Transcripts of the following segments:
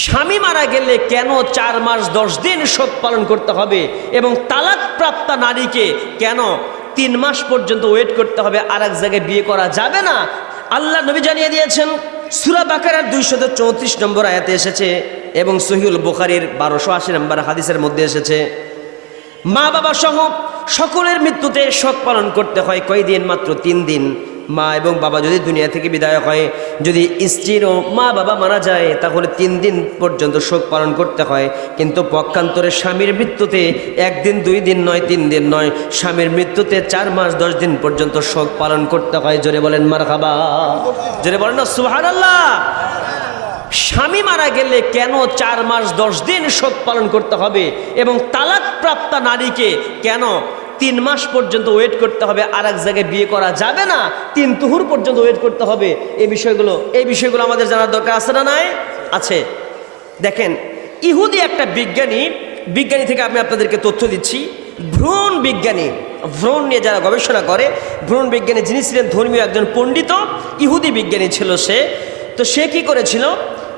স্বামী মারা গেলে কেন 4 মাস 10 দিন শোক পালন করতে হবে এবং তালাকপ্রাপ্ত নারীকে কেন 3 মাস পর্যন্ত ওয়েট করতে হবে, আর এক জায়গায় বিয়ে করা যাবে না? আল্লাহ নবী জানিয়ে দিয়েছেন। সূরা বাকারার 234 নম্বর আয়াতে এসেছে এবং সহিহুল বুখারীর 1280 নম্বর হাদিসের মধ্যে এসেছে, মা বাবা সহ সকলের মৃত্যুতে শোক পালন করতে হয় কয়দিন? মাত্র 3 দিন। মা এবং বাবা যদি দুনিয়া থেকে বিদায় হয়, যদি স্ত্রীর ও মা বাবা মারা যায়, তাহলে 3 দিন পর্যন্ত শোক পালন করতে হয়। কিন্তু পক্ষান্তরে স্বামীর মৃত্যুতে 1 দিন 2 দিন নয়, 3 দিন নয়, স্বামীর মৃত্যুতে 4 মাস 10 দিন পর্যন্ত শোক পালন করতে হয়। জোরে বলেন মারহাবা, জোরে বলেন না সুবহানাল্লাহ। স্বামী মারা গেলে কেন 4 মাস 10 দিন শোক পালন করতে হবে এবং তালাকপ্রাপ্ত নারীকে কেন 3 মাস পর্যন্ত ওয়েট করতে হবে, আর এক জায়গায় বিয়ে করা যাবে না, 3 তুহুর পর্যন্ত ওয়েট করতে হবে? এই বিষয়গুলো আমাদের জানার দরকার আছে না? নাই আছে। দেখেন, ইহুদি একটা বিজ্ঞানী থেকে আমি আপনাদেরকে তথ্য দিচ্ছি। ভ্রূণ বিজ্ঞানী, ভ্রূণ নিয়ে যারা গবেষণা করে, ভ্রূণ বিজ্ঞানী যিনি ছিলেন ধর্মীয় একজন পণ্ডিত, ইহুদি বিজ্ঞানী ছিল সে। তো সে কি করেছিল,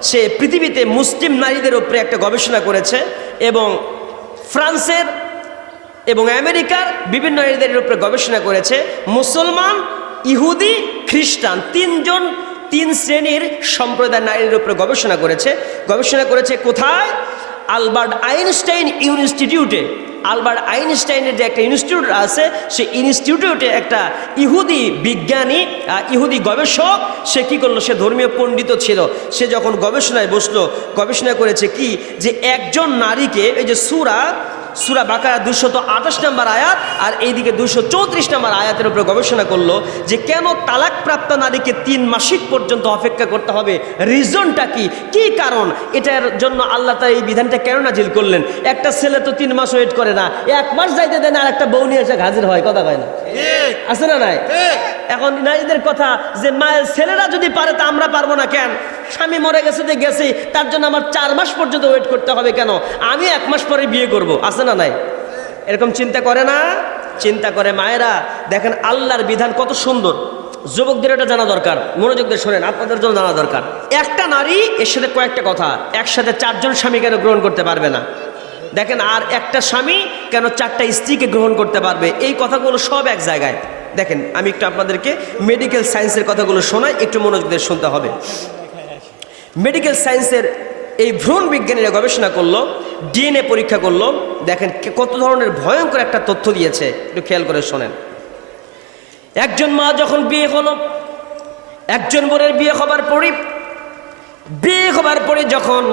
সে পৃথিবীতে মুসলিম নারীদের উপরে একটা গবেষণা করেছে এবং ফ্রান্সের এবং আমেরিকার বিভিন্ন নারীদের উপরে গবেষণা করেছে। মুসলমান, ইহুদি, খ্রিস্টান 3 শ্রেণীর সম্প্রদায়ের নারীদের উপরে গবেষণা করেছে। কোথায়? আলবার্ট আইনস্টাইন ইনস্টিটিউটে। আলবার্ট আইনস্টাইনের যে একটা ইনস্টিটিউট আছে, সেই ইনস্টিটিউটে একটা ইহুদি বিজ্ঞানী, ইহুদি গবেষক, সে কী করলো, সে ধর্মীয় পণ্ডিত ছিল। সে যখন গবেষণায় বসলো, গবেষণা করেছে কি, যে একজন নারীকে, এই যে সূরা বাকারা 228 নম্বর আয়াত আর এইদিকে 234 নম্বর আয়াতের উপরে গবেষণা করলো যে কেন তালাকপ্রাপ্ত নারীকে 3 মাসিক পর্যন্ত অপেক্ষা করতে হবে, রিজনটা কি কারণ, এটার জন্য আল্লাহ তাআলা এই বিধানটা কেন নাজিল করলেন? একটা ছেলে তো 3 মাস ওয়েট করে না, 1 মাস যাইতে দেয় না, আর একটা বউ নিয়ে এসে হাজির হয়, কথা কয় না, আছে না নাই? এখন নারীদের কথা যে মায়ের ছেলেরা যদি পারে তা আমরা পারবো না কেন? স্বামী মরে গেছে, তার জন্য আমার 4 মাস পর্যন্ত ওয়েট করতে হবে কেন? আমি 1 মাস পরে বিয়ে করব, আছে না নাই? এরকম চিন্তা করে না? চিন্তা করে। মায়েরা দেখেন আল্লাহর বিধান কত সুন্দর। যুবকদের এটা জানা দরকার, মনোযোগ দিয়ে শোনেন, আপনাদের জন্য জানা দরকার। একটা নারী এর সাথে কয়েকটা কথা, একসাথে 4 জন স্বামী কেন গ্রহণ করতে পারবে না? দেখেন, আর একটা স্বামী কেন 4টা স্ত্রীকে গ্রহণ করতে পারবে? এই কথাগুলো সব এক জায়গায়। দেখেন, আমি একটু আপনাদেরকে মেডিকেল সায়েন্সের কথাগুলো শোনাই, একটু মনোযোগ দিয়ে শুনতে হবে। মেডিকেল সায়েন্সের এই ভ্রূণ বিজ্ঞানীরা গবেষণা করলো, ডিএনএ পরীক্ষা করলো। দেখেন কত ধরনের ভয়ঙ্কর একটা তথ্য দিয়েছে, একটু খেয়াল করে শোনেন। একজন মা যখন বিয়ে হলো, একজন বোনের বিয়ে হবার পরে যখন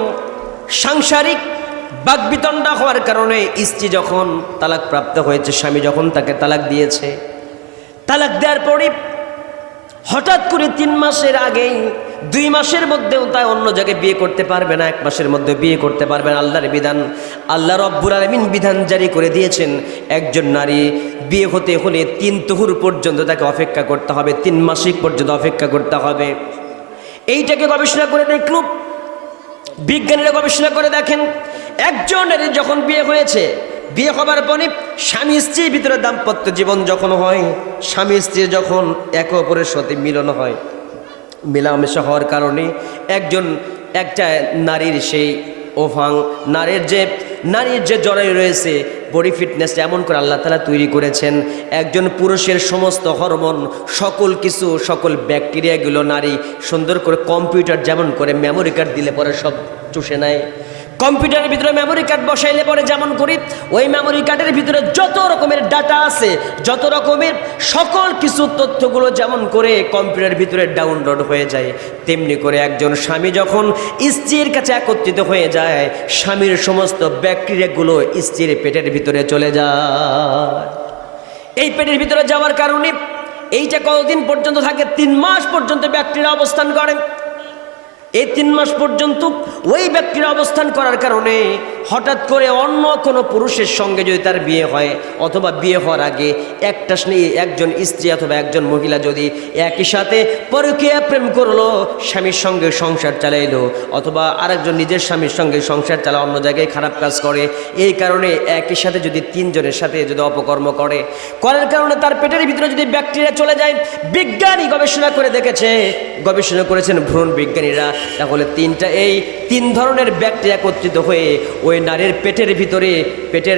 সাংসারিক বাকবিতণ্ডা হওয়ার কারণে স্ত্রী যখন তালাক প্রাপ্ত হয়েছে, স্বামী যখন তাকে তালাক দিয়েছে, তালাক দেওয়ার পরে হঠাৎ করে 3 মাসের আগেই 2 মাসের মধ্যেও তাই অন্য জায়গায় বিয়ে করতে পারবে না, 1 মাসের মধ্যে বিয়ে করতে পারবে না। আল্লাহর বিধান, আল্লাহ রব্বুল আলামিন বিধান জারি করে দিয়েছেন, একজন নারী বিয়ে হতে হলে 3 তুহুর পর্যন্ত তাকে অপেক্ষা করতে হবে, 3 মাসিক পর্যন্ত অপেক্ষা করতে হবে। এইটাকে গবেষণা করে দেখল, বিজ্ঞানীরা গবেষণা করে দেখেন, একজন নারী যখন বিয়ে হয়েছে, বিয়ে হবার পরে স্বামী স্ত্রীর ভিতরে দাম্পত্য জীবন যখন হয়, স্বামী স্ত্রী যখন একে অপরের সাথে মিলন হয়, মেলামেশা হওয়ার কারণে একটা নারীর সেই ওভাং, নারীর যে জরায়ু রয়েছে, বডি ফিটনেস এমন করে আল্লাহ তাআলা তৈরি করেছেন, একজন পুরুষের সমস্ত হরমোন, সকল ব্যাকটেরিয়াগুলো নারী সুন্দর করে কম্পিউটার যেমন করে মেমোরি কার্ড দিলে পরে সব চুষে নেয়, কম্পিউটারের ভিতরে মেমোরি কার্ড বসাইলে পরে যেমন করি, ওই মেমোরি কার্ডের ভিতরে যত রকমের ডাটা আছে, যত রকমের সকল কিছু তথ্যগুলো যেমন করে কম্পিউটারের ভিতরে ডাউনলোড হয়ে যায়, তেমনি করে একজন স্বামী যখন স্ত্রীর কাছে একত্রিত হয়ে যায়, স্বামীর সমস্ত ব্যাকটেরিয়াগুলো স্ত্রীর পেটের ভিতরে চলে যায়। এই পেটের ভিতরে যাওয়ার কারণে এইটা কতদিন পর্যন্ত থাকে? 3 মাস পর্যন্ত ব্যাকটেরিয়া অবস্থান করে। এই 3 মাস পর্যন্ত ওই ব্যাকটেরিয়া অবস্থান করার কারণে হঠাৎ করে অন্য কোনো পুরুষের সঙ্গে যদি তার বিয়ে হয় অথবা বিয়ে হওয়ার আগে একজন স্ত্রী অথবা একজন মহিলা যদি একই সাথে পরকীয়া প্রেম করলো, স্বামীর সঙ্গে সংসার চালাইলো, অথবা আরেকজন নিজের স্বামীর সঙ্গে সংসার চালা অন্য জায়গায় খারাপ কাজ করে, এই কারণে একই সাথে যদি তিনজনের সাথে যদি অপকর্ম করার কারণে তার পেটের ভিতরে যদি ব্যাকটেরিয়া চলে যায়, বিজ্ঞানী গবেষণা করে দেখেছে, গবেষণা করেছেন ভ্রূণ বিজ্ঞানীরা, তাহলে এই তিন ধরনের ব্যাকটেরিয়া একত্রিত হয়ে ওই নারীর পেটের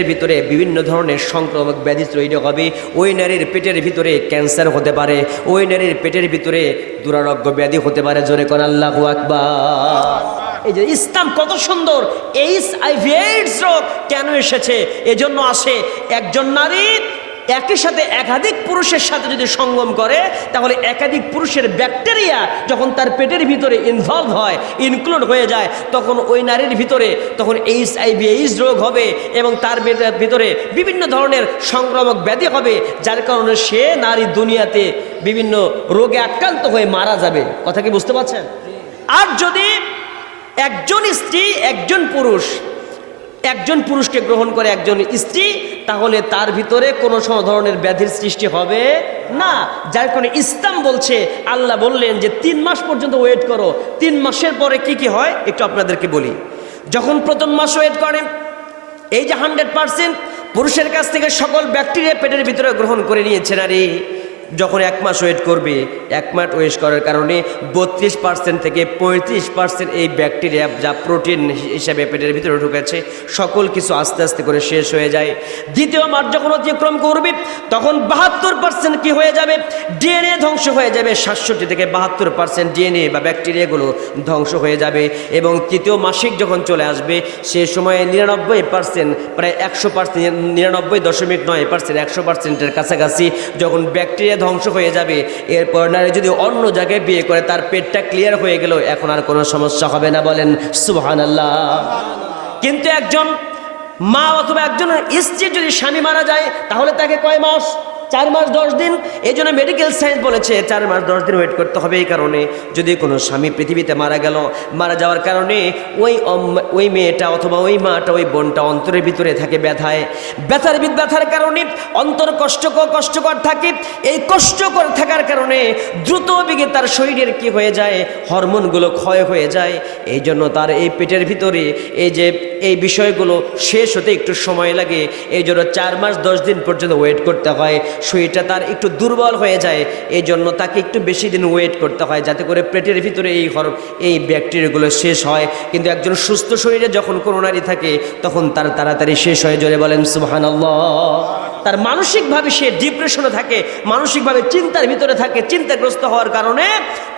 ভিতরে বিভিন্ন ধরনের সংক্রামক ব্যাধি তৈরি হবে, ওই নারীর পেটের ভিতরে ক্যান্সার হতে পারে, ওই নারীর পেটের ভিতরে দুরারোগ্য ব্যাধি হতে পারে। জোরে কোন আল্লাহু আকবার। এই যে ইসলাম কত সুন্দর। HIV AIDS রোগ কেন এসেছে? এজন্য আসে একজন নারী একই সাথে একাধিক পুরুষের সাথে যদি সঙ্গম করে, তাহলে একাধিক পুরুষের ব্যাকটেরিয়া যখন তার পেটের ভিতরে ইনভলভ হয়, ইনক্লুড হয়ে যায়, তখন ওই নারীর ভিতরে তখন HIV AIDS রোগ হবে এবং তার ভিতরে বিভিন্ন ধরনের সংক্রামক ব্যাধি হবে, যার কারণে সে নারী দুনিয়াতে বিভিন্ন রোগে আক্রান্ত হয়ে মারা যাবে। কথা কি বুঝতে পারছেন? আর যদি একজন স্ত্রী একজন পুরুষকে গ্রহণ করে একজন স্ত্রী, তাহলে তার ভিতরে কোনো ধরনের ব্যাধির সৃষ্টি হবে না। যার কারণে ইসলাম বলছে, আল্লাহ বললেন যে 3 মাস পর্যন্ত ওয়েট করো। 3 মাসের পরে কি হয় একটু আপনাদেরকে বলি। যখন প্রথম মাস ওয়েট করে, এই যে 100% পুরুষের কাছ থেকে সকল ব্যাকটেরিয়া পেটের ভিতরে গ্রহণ করে নিয়েছে নারী, যখন 1 মাস ওয়েট করবে, 1 মাস ওয়েট করার কারণে 32% থেকে 35% এই ব্যাকটেরিয়া যা প্রোটিন হিসাবে পেটের ভিতরে ঢুকেছে, সকল কিছু আস্তে আস্তে করে শেষ হয়ে যায়। দ্বিতীয় মাস যখন অতিক্রম করবে, তখন 72% কি হয়ে যাবে? ডিএনএ ধ্বংস হয়ে যাবে। 67 থেকে 72% ডিএনএ বা ব্যাকটেরিয়াগুলো ধ্বংস হয়ে যাবে। এবং তৃতীয় মাসিক যখন চলে আসবে, সে সময়ে 99%, প্রায় 100%, 99.9%, 100%-এর কাছাকাছি যখন ব্যাকটেরিয়া ধ্বংস হয়ে যাবে, এরপর নারী যদি অন্য জায়গায় বিয়ে করে, তার পেটটা ক্লিয়ার হয়ে গেল, এখন আর কোনো সমস্যা হবে না। বলেন সুবহানাল্লাহ। কিন্তু একজন মা অথবা একজন স্ত্রী যদি স্বামী মারা যায়, তাহলে তাকে কয় মাস? 4 মাস 10 দিন। এই জন্য মেডিকেল সায়েন্স বলেছে 4 মাস 10 দিন ওয়েট করতে হবে। এই কারণে যদি কোনো স্বামী পৃথিবীতে মারা যাওয়ার কারণে ওই মেয়েটা অথবা ওই মাটা, ওই বোনটা অন্তরের ভিতরে থাকে ব্যথার কারণে অন্তর কষ্টকর থাকে। এই কষ্টকর থাকার কারণে দ্রুত বেগে তার শরীরের কি হয়ে যায়? হরমোনগুলো ক্ষয় হয়ে যায়। এই জন্য তার এই পেটের ভিতরে এই বিষয়গুলো শেষ হতে একটু সময় লাগে। এই জন্য 4 মাস 10 দিন পর্যন্ত ওয়েট করতে হয়। শরীরটা তার একটু দুর্বল হয়ে যায়, এই জন্য তাকে একটু বেশি দিন ওয়েট করতে হয়, যাতে করে পেটের ভিতরে এই ব্যাকটেরিয়াগুলো শেষ হয়। কিন্তু একজন সুস্থ শরীরে যখন কোনো নারী থাকে, তখন তার তাড়াতাড়ি শেষ হয়ে জোরে বলেন সুবহানাল্লাহ। তার মানসিকভাবে সে ডিপ্রেশনে থাকে, মানসিকভাবে চিন্তার ভিতরে থাকে। চিন্তাগ্রস্ত হওয়ার কারণে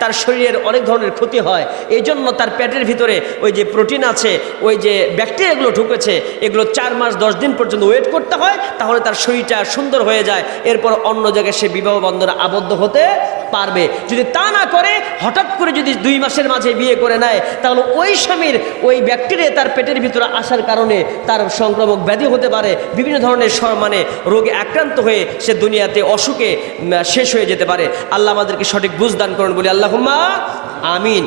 তার শরীরের অনেক ধরনের ক্ষতি হয়। এই জন্য তার পেটের ভিতরে ওই যে প্রোটিন আছে, ওই যে ব্যাকটেরিয়াগুলো ঢুকেছে, এগুলো 4 মাস 10 দিন পর্যন্ত ওয়েট করতে হয়, তাহলে তার শরীরটা সুন্দর হয়ে যায়। এরপর অন্য জায়গায় সে বিবাহ বন্ধনে আবদ্ধ হতে পারবে। যদি তা না করে, হঠাৎ করে যদি 2 মাসের মাঝে বিয়ে করে নেয়, তাহলে ওই স্বামীর ওই ব্যাকটেরিয়া তার পেটের ভিতরে আসার কারণে তার সংক্রামক ব্যাধি হতে পারে, বিভিন্ন ধরনের রোগে আক্রান্ত হয়ে সে দুনিয়াতে অসুখে শেষ হয়ে যেতে পারে। আল্লাহ আমাদেরকে সঠিক বুঝ দান করুন বলি আল্লাহুম্মা আমিন।